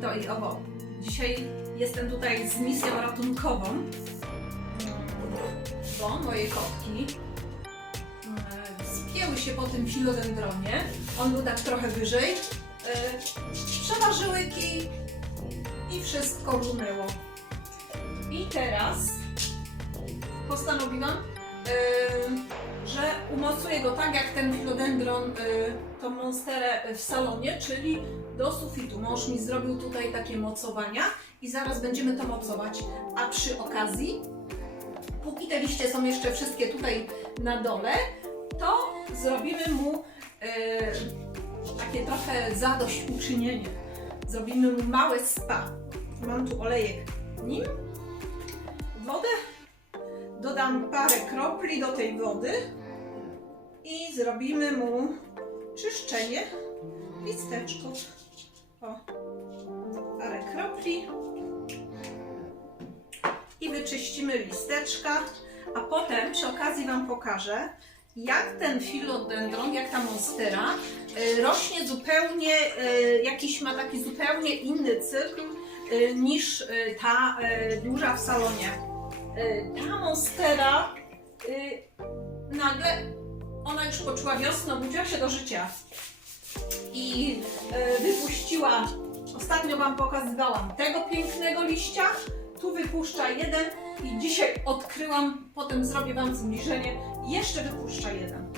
to i owo. Dzisiaj jestem tutaj z misją ratunkową, bo moje kotki mm, spięły się po tym filodendronie. On był tak trochę wyżej. E, Przeważyły kij i wszystko runęło. I teraz postanowiłam, e, że umocuję go tak jak ten filodendron, e, tą monsterę w salonie, czyli do sufitu. Mąż mi zrobił tutaj takie mocowania i zaraz będziemy to mocować. A przy okazji, póki te liście są jeszcze wszystkie tutaj na dole, to zrobimy mu e, takie trochę zadośćuczynienie. Zrobimy mu małe spa. Mam tu olejek nim, wodę, dodam parę kropli do tej wody i zrobimy mu czyszczenie listeczków. O, parę kropli i wyczyścimy listeczka, a potem przy okazji Wam pokażę, jak ten filodendron, jak ta monstera y, rośnie zupełnie, y, jakiś ma taki zupełnie inny cykl y, niż ta duża w salonie. Ta monstera nagle, ona już poczuła wiosnę, obudziła się do życia i y, wypuściła, ostatnio Wam pokazywałam tego pięknego liścia, tu wypuszcza jeden i dzisiaj odkryłam, potem zrobię Wam zbliżenie, jeszcze wypuszcza jeden.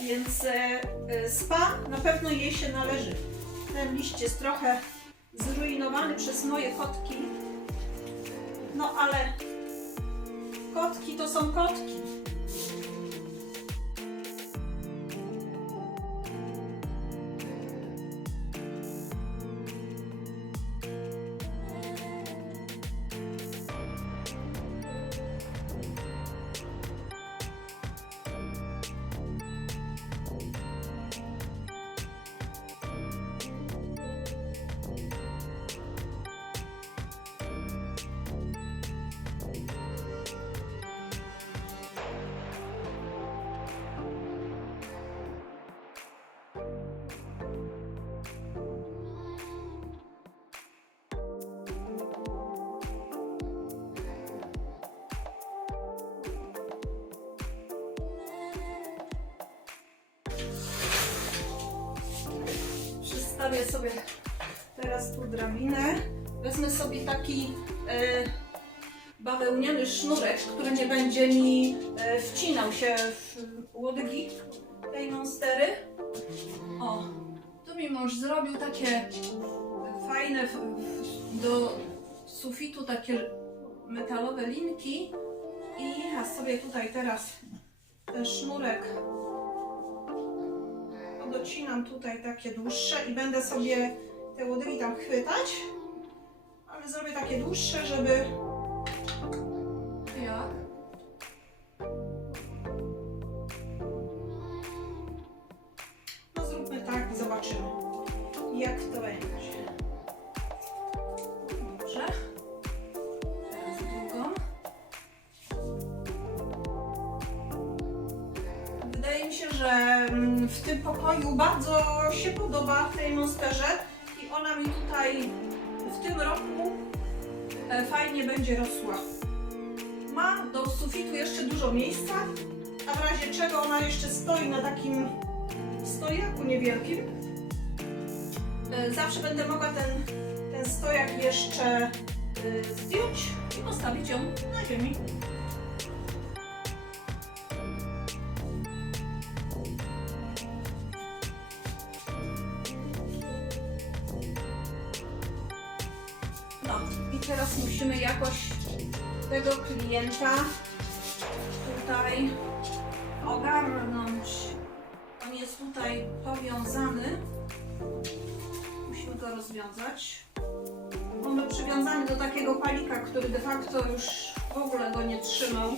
Więc e, e, spa na pewno jej się należy. Ten liść jest trochę zrujnowany przez moje kotki. No ale kotki to są kotki. Przedstawię sobie teraz tu drabinę. Wezmę sobie taki e, bawełniany sznurek, który nie będzie mi e, wcinał się w łodygi tej monstery. O, tu mi mąż zrobił takie fajne w, w, do sufitu takie metalowe linki i ja sobie tutaj teraz ten sznurek docinam tutaj takie dłuższe i będę sobie te łodygi tam chwytać, ale zrobię takie dłuższe, żeby Wydaje mi się, że mm, w tym pokoju bardzo się podoba tej monsterze i ona mi tutaj w tym roku e, fajnie będzie rosła. Ma do sufitu jeszcze dużo miejsca, a w razie czego ona jeszcze stoi na takim stojaku niewielkim. E, Zawsze będę mogła ten, ten stojak jeszcze e, zdjąć i postawić ją na ziemi. Tutaj ogarnąć. On jest tutaj powiązany. Musimy go rozwiązać. Był przywiązany do takiego palika, który de facto już w ogóle go nie trzymał.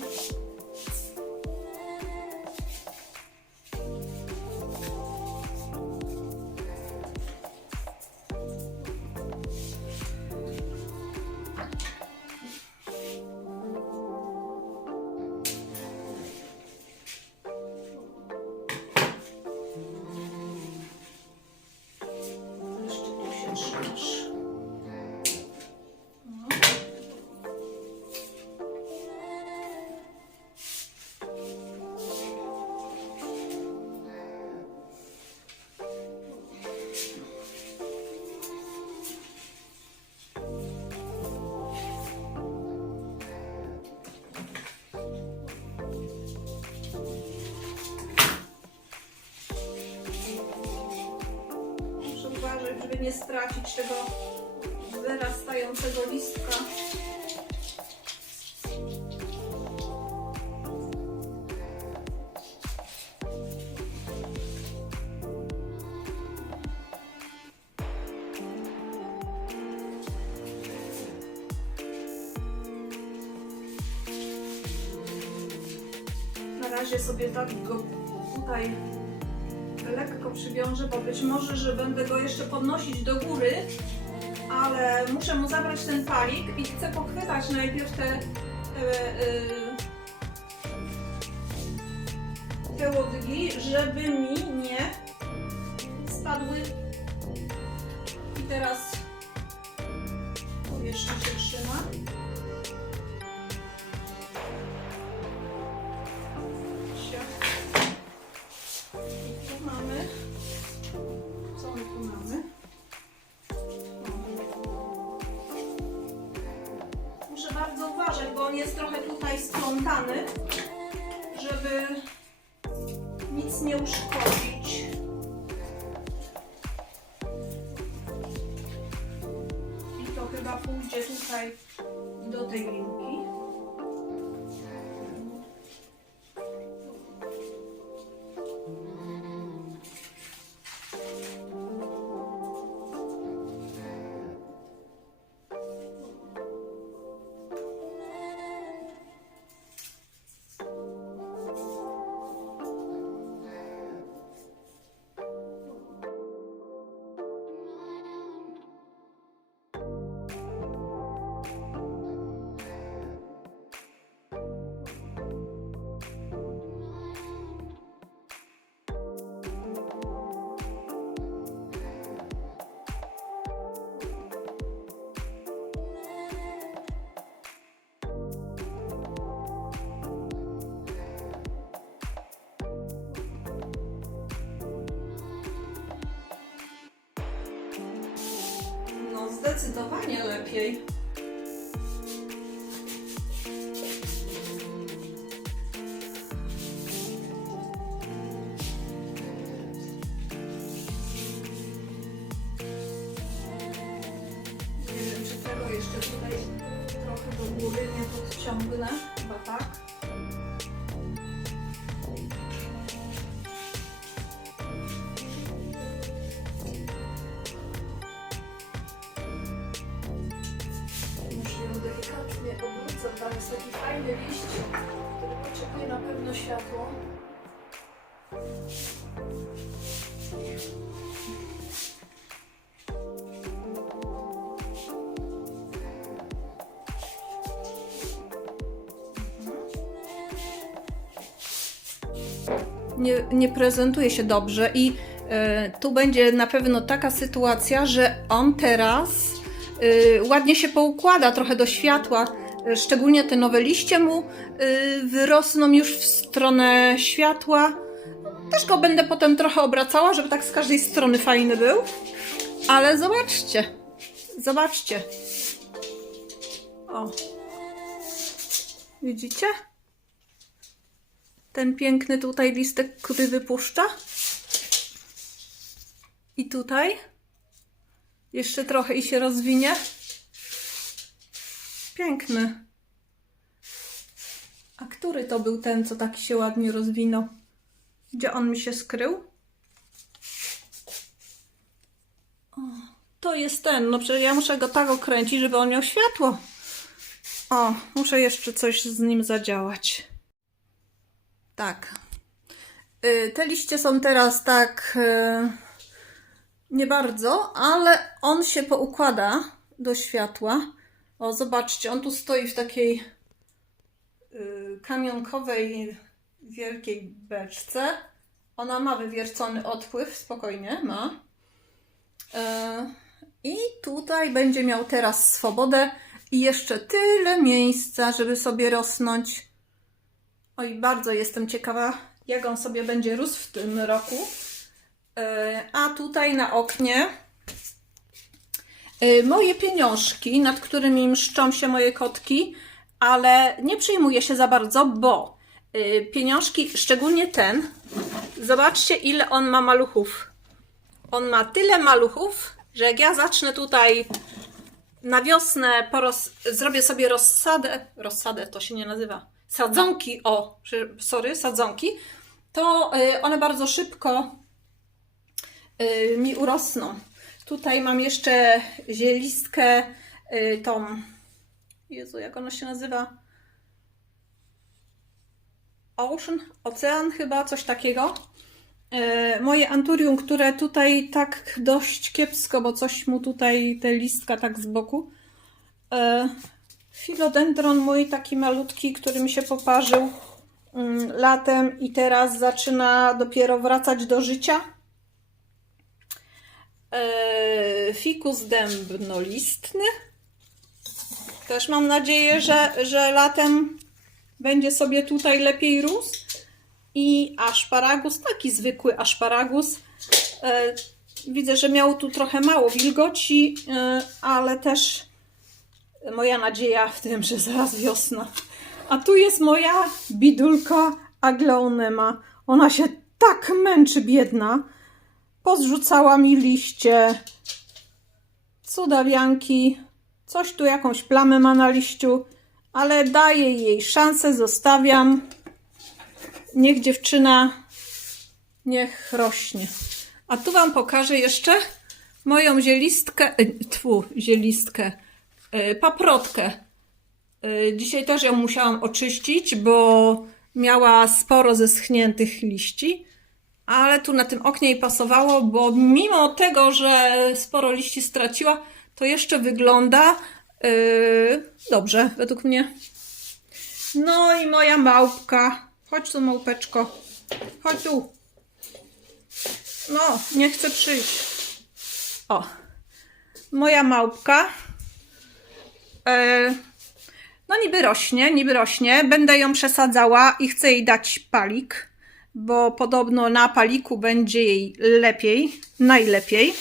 Nie stracić tego wyrastającego listka. Na razie sobie tak go tutaj lekko przywiążę, bo być może, że będę go jeszcze podnosić do góry, ale muszę mu zabrać ten palik i chcę pochwytać najpierw te, te, y, te łodgi, żeby mi żeby nic nie uszkodzić. I to chyba pójdzie tutaj do tej linki. Zdecydowanie lepiej. Jest taki fajny liść, który potrzebuje na pewno światło. nie, nie prezentuje się dobrze i e, tu będzie na pewno taka sytuacja, że on teraz e, ładnie się poukłada trochę do światła, szczególnie te nowe liście mu e, wyrosną już w stronę światła. Też go będę potem trochę obracała, żeby tak z każdej strony fajny był. Ale zobaczcie, zobaczcie. O. Widzicie? ten piękny tutaj listek, który wypuszcza. I tutaj. Jeszcze trochę i się rozwinie. Piękny. A który to był ten, co tak się ładnie rozwinął? Gdzie on mi się skrył? O, to jest ten. No przecież ja muszę go tak okręcić, żeby on miał światło. O, muszę jeszcze coś z nim zadziałać. Tak. Y, Te liście są teraz tak y, nie bardzo, ale on się poukłada do światła. O, zobaczcie, on tu stoi w takiej y, kamionkowej wielkiej beczce. Ona ma wywiercony odpływ, spokojnie ma. Y, I tutaj będzie miał teraz swobodę i jeszcze tyle miejsca, żeby sobie rosnąć. Oj, bardzo jestem ciekawa, jak on sobie będzie rósł w tym roku. E, A tutaj na oknie e, moje pieniążki, nad którymi mszczą się moje kotki, ale nie przejmuję się za bardzo, bo e, pieniążki, szczególnie ten, zobaczcie ile on ma maluchów. On ma tyle maluchów, że jak ja zacznę tutaj na wiosnę poros- zrobię sobie rozsadę, rozsadę to się nie nazywa, sadzonki, o, sorry, sadzonki, to y, one bardzo szybko y, mi urosną. Tutaj mam jeszcze zielistkę, y, tą, Jezu, jak ona się nazywa? Ocean, ocean chyba, coś takiego. E, moje anturium, które tutaj tak dość kiepsko, bo coś mu tutaj, te listka tak z boku. E, Philodendron mój taki malutki, który mi się poparzył mm, latem i teraz zaczyna dopiero wracać do życia. E, Fikus dębnolistny. Też mam nadzieję, że, że latem będzie sobie tutaj lepiej rósł. I aszparagus, taki zwykły aszparagus. E, widzę, że miał tu trochę mało wilgoci, e, ale też moja nadzieja w tym, że zaraz wiosna. A tu jest moja bidulka aglaonema. Ona się tak męczy, biedna. Pozrzucała mi liście. Cudawianki. Coś tu jakąś plamę ma na liściu, ale daję jej szansę, zostawiam. Niech dziewczyna niech rośnie. A tu Wam pokażę jeszcze moją zielistkę, y, tfu, zielistkę, y, paprotkę. Y, Dzisiaj też ją musiałam oczyścić, bo miała sporo zeschniętych liści, ale tu na tym oknie jej pasowało, bo mimo tego, że sporo liści straciła, to jeszcze wygląda y, dobrze, według mnie. No i moja małpka. Chodź tu, małpeczko. Chodź tu. No, nie chcę przyjść. O. Moja małpka. E, no niby rośnie, niby rośnie. Będę ją przesadzała i chcę jej dać palik, bo podobno na paliku będzie jej lepiej, najlepiej.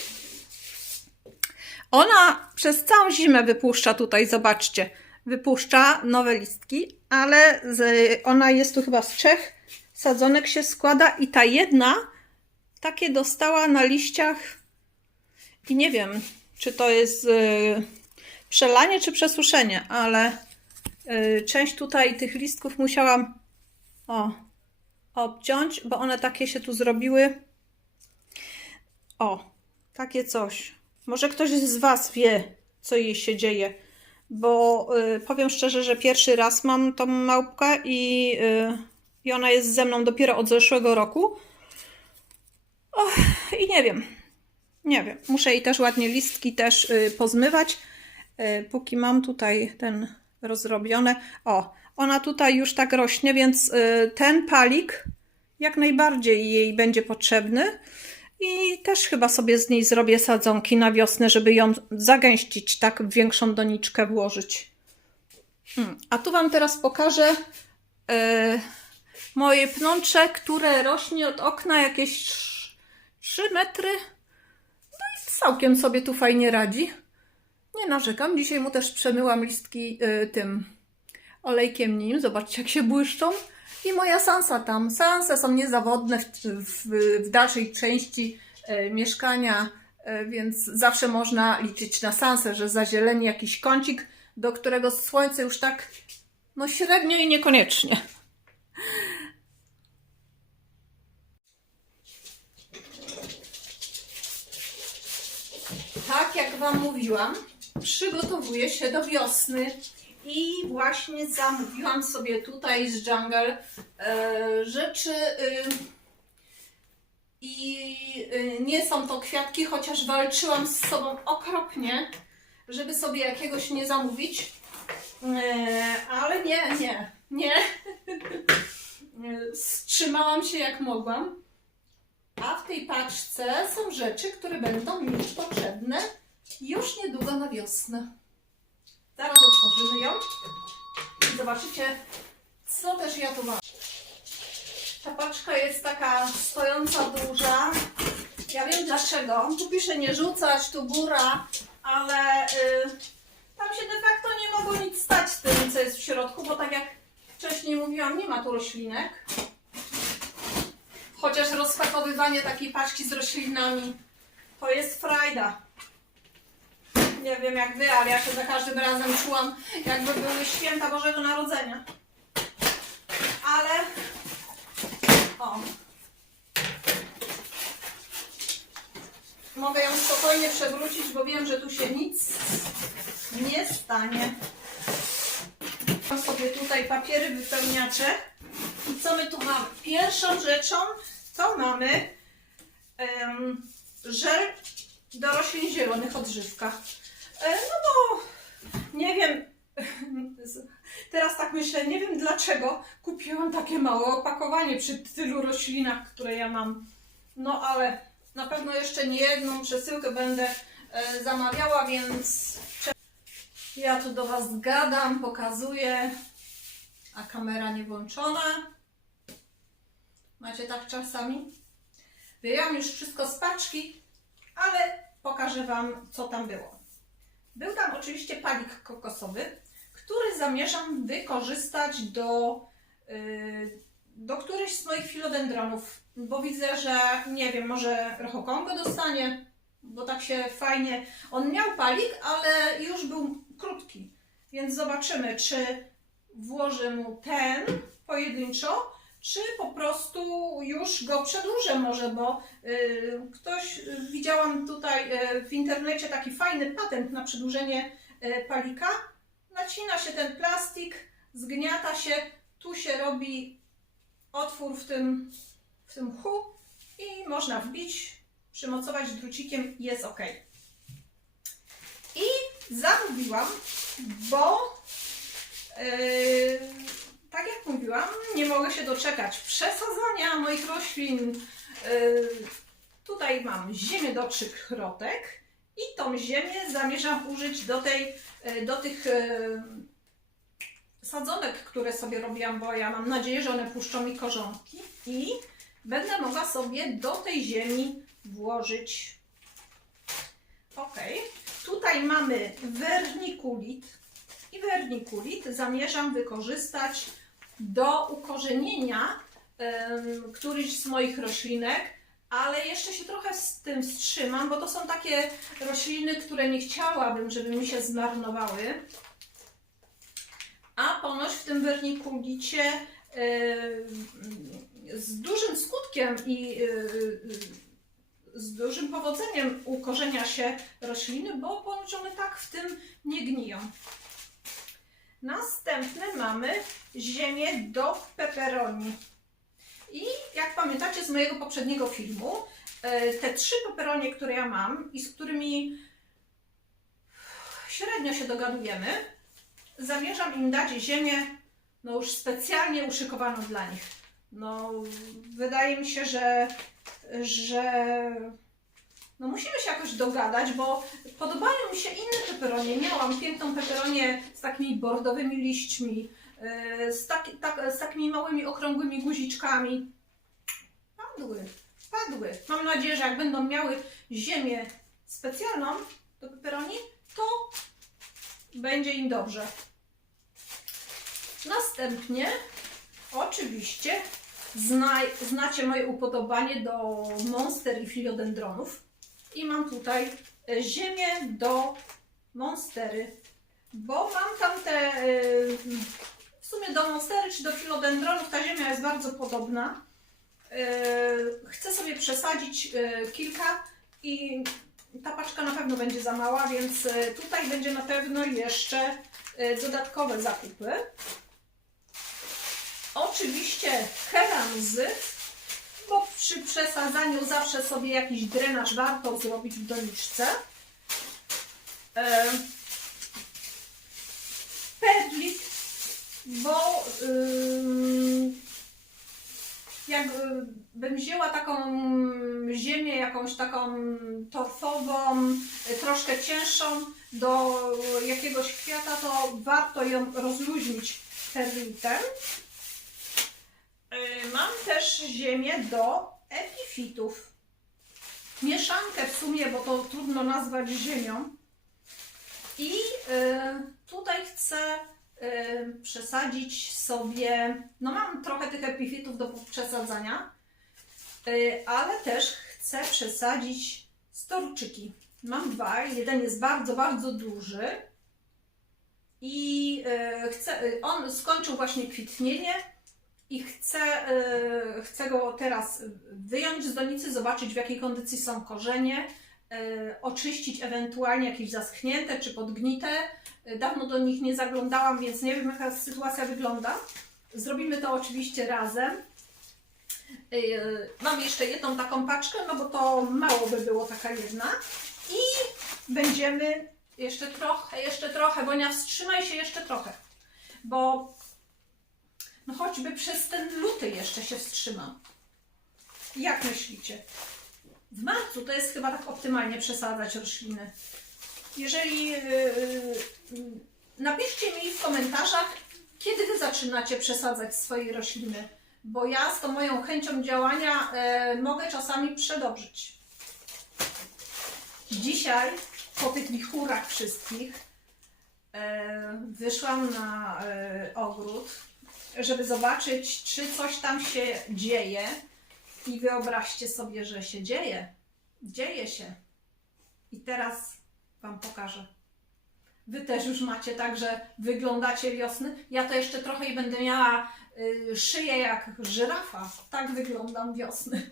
Ona przez całą zimę wypuszcza tutaj, zobaczcie, wypuszcza nowe listki, ale z, ona jest tu chyba z trzech sadzonek się składa i ta jedna takie dostała na liściach i nie wiem, czy to jest y, przelanie czy przesuszenie, ale y, część tutaj tych listków musiałam o, obciąć, bo one takie się tu zrobiły. O, takie coś. Może ktoś z Was wie, co jej się dzieje, bo y, powiem szczerze, że pierwszy raz mam tą małpkę i, y, i ona jest ze mną dopiero od zeszłego roku. Och, I nie wiem, nie wiem. Muszę jej też ładnie listki też y, pozmywać, y, póki mam tutaj ten rozrobione. O, ona tutaj już tak rośnie, więc y, ten palik jak najbardziej jej będzie potrzebny. I też chyba sobie z niej zrobię sadzonki na wiosnę, żeby ją zagęścić, tak w większą doniczkę włożyć. Mm, A tu Wam teraz pokażę e, moje pnącze, które rośnie od okna jakieś 3 metry. No i całkiem sobie tu fajnie radzi. Nie narzekam. Dzisiaj mu też przemyłam listki e, tym olejkiem nim. Zobaczcie, jak się błyszczą. I moja sansa tam. Sanse są niezawodne w, w, w dalszej części e, mieszkania, e, więc zawsze można liczyć na sansę, że zazieleni jakiś kącik, do którego słońce już tak no średnio i niekoniecznie. Tak jak Wam mówiłam, przygotowuję się do wiosny i właśnie zamówiłam sobie tutaj z Jungle e, rzeczy y, i y, nie są to kwiatki, chociaż walczyłam z sobą okropnie, żeby sobie jakiegoś nie zamówić. E, ale nie, nie, nie. Wstrzymałam się jak mogłam. A w tej paczce są rzeczy, które będą mi potrzebne już niedługo na wiosnę. Zaraz otworzymy ją i zobaczycie, co też ja tu mam. Ta paczka jest taka stojąca duża. Ja wiem dlaczego. Tu pisze nie rzucać, tu góra, ale y, tam się de facto nie mogło nic stać z tym, co jest w środku, bo tak jak wcześniej mówiłam, nie ma tu roślinek. Chociaż rozpakowywanie takiej paczki z roślinami to jest frajda. Nie wiem jak wy, ale ja się za każdym razem czułam, jakby były święta Bożego Narodzenia. Ale. O. Mogę ją spokojnie przewrócić, bo wiem, że tu się nic nie stanie. Mam sobie tutaj papiery wypełniacze. I co my tu mamy? Pierwszą rzeczą to mamy em, żel do roślin zielonych odżywka. E, no bo nie wiem, teraz tak myślę, nie wiem dlaczego kupiłam takie małe opakowanie przy tylu roślinach, które ja mam. No ale na pewno jeszcze nie jedną przesyłkę będę e, zamawiała, więc ja tu do Was gadam, pokazuję, a kamera nie włączona. Macie tak czasami? Wyjęłam już wszystko z paczki, ale pokażę Wam, co tam było. Był tam oczywiście palik kokosowy, który zamierzam wykorzystać do, yy, do którychś z moich filodendronów, bo widzę, że nie wiem, może Rochokon go dostanie, bo tak się fajnie. On miał palik, ale już był krótki, więc zobaczymy, czy włożę mu ten pojedynczo, czy po prostu już go przedłużę może, bo y, ktoś, y, widziałam tutaj y, w internecie taki fajny patent na przedłużenie palika. Nacina się ten plastik, zgniata się, tu się robi otwór w tym, w tym mchu i można wbić, przymocować drucikiem jest ok. I zamówiłam, bo yy, tak jak mówiłam, nie mogę się doczekać przesadzania moich roślin. Yy, tutaj mam ziemię do trzykrotek i tą ziemię zamierzam użyć do, tej, yy, do tych yy, sadzonek, które sobie robiłam, bo ja mam nadzieję, że one puszczą mi korzonki i będę mogła sobie do tej ziemi włożyć. Ok, tutaj mamy wernikulit i wernikulit zamierzam wykorzystać do ukorzenienia em, któryś z moich roślinek, ale jeszcze się trochę z tym wstrzymam, bo to są takie rośliny, które nie chciałabym, żeby mi się zmarnowały. A ponoć w tym wernikulicie z dużym skutkiem i y, y, z dużym powodzeniem ukorzenia się rośliny, bo ponoć one tak w tym nie gniją. Następne mamy ziemię do peperoni. I jak pamiętacie z mojego poprzedniego filmu, e, te trzy peperonie, które ja mam i z którymi średnio się dogadujemy, zamierzam im dać ziemię no już specjalnie uszykowaną dla nich. No, wydaje mi się, że, że no musimy się jakoś dogadać, bo podobają mi się inne peperonie. Miałam piękną peperonię z takimi bordowymi liśćmi, yy, z, tak, z takimi małymi okrągłymi guziczkami. Padły, padły. Mam nadzieję, że jak będą miały ziemię specjalną do peperoni, to będzie im dobrze. Następnie, oczywiście, zna, znacie moje upodobanie do monster i filodendronów. I mam tutaj e, ziemię do monstery, bo mam tam te, e, w sumie do monstery czy do filodendronów ta ziemia jest bardzo podobna. E, Chcę sobie przesadzić kilka i ta paczka na pewno będzie za mała, więc tutaj będzie na pewno jeszcze dodatkowe zakupy. Oczywiście keramzy, bo przy przesadzaniu zawsze sobie jakiś drenaż warto zrobić w doniczce. E, Perlik, bo ym, jak y, wzięła taką ziemię, jakąś taką torfową, y, troszkę cięższą do jakiegoś kwiata, to warto ją rozluźnić perlitem. Mam też ziemię do epifitów. Mieszankę w sumie, bo to trudno nazwać ziemią. I y, tutaj chcę y, przesadzić sobie, no mam trochę tych epifitów do przesadzania, y, ale też chcę przesadzić storczyki, Mam dwa. Jeden jest bardzo, bardzo duży. I chcę, on skończył właśnie kwitnienie i chcę, e, chcę go teraz wyjąć z donicy, zobaczyć w jakiej kondycji są korzenie, e, oczyścić ewentualnie jakieś zaschnięte czy podgnite. E, Dawno do nich nie zaglądałam, więc nie wiem jaka sytuacja wygląda. Zrobimy to oczywiście razem. Yy, Mam jeszcze jedną taką paczkę, no bo to mało by było taka jedna. I będziemy jeszcze trochę, jeszcze trochę, Bonia wstrzymaj się jeszcze trochę. Bo no choćby przez ten luty jeszcze się wstrzymam. Jak myślicie? W marcu to jest chyba tak optymalnie przesadzać rośliny. Jeżeli yy, yy, napiszcie mi w komentarzach, kiedy wy zaczynacie przesadzać swoje rośliny bo ja z tą moją chęcią działania e, mogę czasami przedobrzyć. Dzisiaj, po tych wichurach wszystkich, e, wyszłam na e, ogród, żeby zobaczyć, czy coś tam się dzieje. I wyobraźcie sobie, że się dzieje. Dzieje się. I teraz Wam pokażę. Wy też już macie tak, że wyglądacie wiosny. Ja to jeszcze trochę i będę miała y, szyję jak żyrafa. Tak wyglądam wiosny.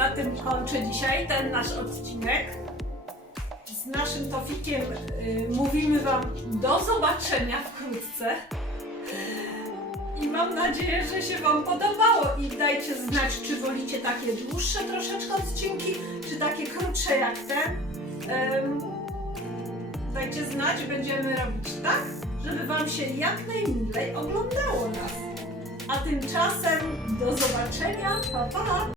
Na tym kończę dzisiaj ten nasz odcinek. Z naszym Tofikiem y, mówimy Wam do zobaczenia wkrótce. I mam nadzieję, że się Wam podobało i dajcie znać, czy wolicie takie dłuższe troszeczkę odcinki, czy takie krótsze jak ten. Dajcie znać, będziemy robić tak, żeby Wam się jak najmilej oglądało nas. A tymczasem do zobaczenia, pa pa!